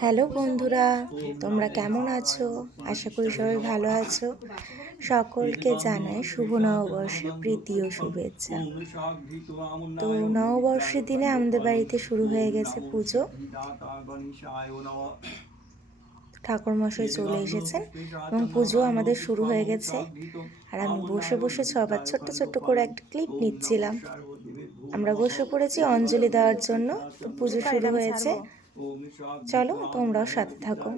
Hello বন্ধুরা, তোমরা কেমন আছো? আশা করি সবাই ভালো আছো। সকলকে জানাই শুভ নববর্ষের প্রীতি ও শুভেচ্ছা। তো নববর্ষের দিনে আমাদের বাড়িতে শুরু হয়ে গেছে পুজো। ঠাকুরমশাই চলে এসেছেন এবং পুজো আমাদের শুরু হয়ে গেছে। আর আমি বসে বসে সবার ছোট্ট ছোট্ট করে একটা ক্লিপ নিচ্ছিলাম। আমরা বসে পড়েছি অঞ্জলি দেওয়ার জন্য। তো পুজো শুরু হয়েছে, চলো তোমরাও সাথে থাকো।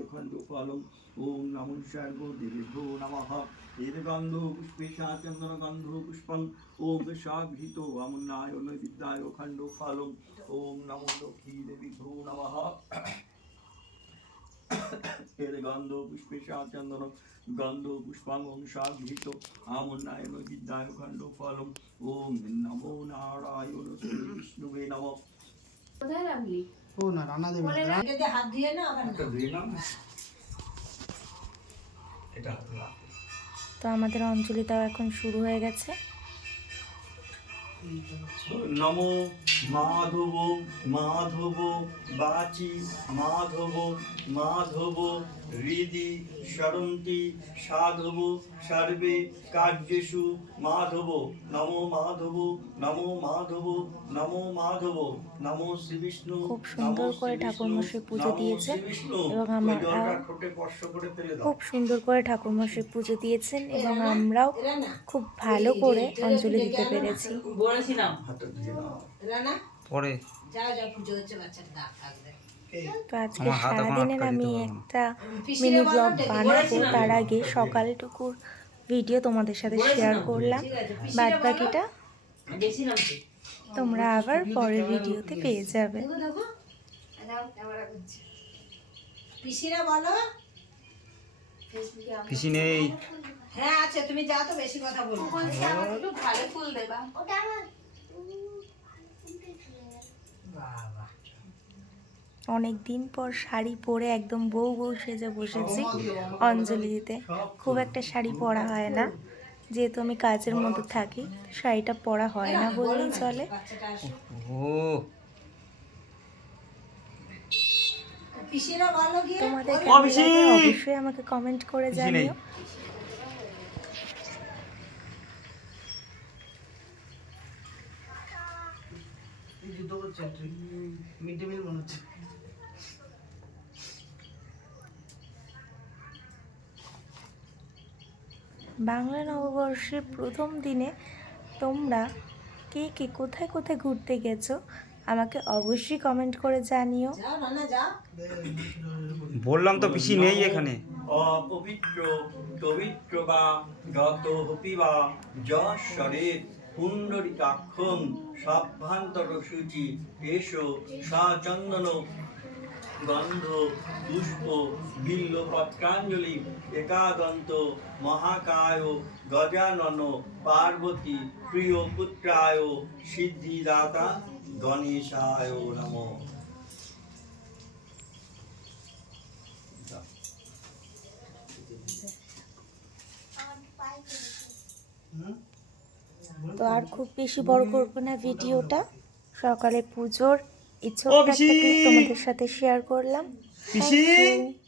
ওম নমো সর্ব দেবেভ্যো নমঃ এতগন্ধ পুষ্পেশা চন্দন গন্ধ পুষ্পং ওম শাঘৃত আমন্নায়ন বিদ্যায় খণ্ড ফলং ওম নমো লক্ষ্মী দেবীভ্যো নমঃ এতগন্ধ পুষ্পেশা চন্দন গন্ধ পুষ্পং ওম শাঘৃত আমন্নায়ন বিদ্যায় খণ্ড ফলং ওম নমো নারায়ণ শ্রী বিষ্ণুবে নমঃ। কোথায় রাখলি? ও না রান্না দেবে না, যদি হাত দিয়ে না আবার না। ধুয়ে নাও না। এটা তো আমাদের অঞ্জলি দেওয়া এখন শুরু হয়ে গেছে। নমো মাধব মাধব বাচি মাধব মাধব হৃদি সরন্তি সাধব সর্বে কার্যেষু মাধব নমো মাধব নমো মাধব নমো মাধব নমো শ্রী বিষ্ণু। খুব সুন্দর করে ঠাকুরমশাই পুজো দিয়েছেন এবং আমরা খুব সুন্দর করে ঠাকুরমশাই পুজো দিয়েছেন এবং আমরাও খুব ভালো করে অঞ্জলি দিতে পেরেছি। পরে তো আজকে সারাদিনের আমি একটা মিনি ব্লগ বানাবো, তার আগে সকালটুকুর ভিডিও তোমাদের সাথে শেয়ার করলাম। বাদ বাকিটা তোমরা আবার পরের ভিডিওতে পেয়ে যাবে। পিসিরা বলো, পিসি নেই। হ্যাঁ আছে, তুমি যাও তো, বেশি কথা বলো। একটু ভালো ফুল দেবা। অনেক দিন পর শাড়ি পরে একদম বউ বউ সেজে বসেছি অঞ্জলি দিতে। খুব একটা শাড়ি পরা হয় না, যেহেতু আমি কাজের মধ্যে থাকি, শাড়িটা পরা হয় না বললেই চলে। ও পিসিরা বলো গিয়ে তোমাদের কেমন লাগে অবশ্যই আমাকে কমেন্ট করে জানিও। যুদ্ধ করছে, মিড ডে মিল মনে হচ্ছে। বাংলা নববর্ষের প্রথম দিনে তোমরা কে কে কোথায় কোথায় ঘুরতে গেছো আমাকে অবশ্যই কমেন্ট করে জানিও। বললাম তো পিসি নেই এখানে। অপবিত্র পবিত্র বা যত হপিবা যশ্বরে পুণ্ডরিকাক্ষং সভ্যান্তর সূচি এসো সচন্দন গন্ধ পুষ্প বিল্ল পত্রাঞ্জলি একাদন্ত মহাকায় গজানন পার্বতী প্রিয় পুত্রায় সিদ্ধিদাতা গণেশায় নমঃ। তো আর খুব বেশি বড় করবো না ভিডিওটা। সকালে পুজোর এই ছোট্ট একটা ক্লিপ তোমাদের সাথে শেয়ার করলাম। Thank you.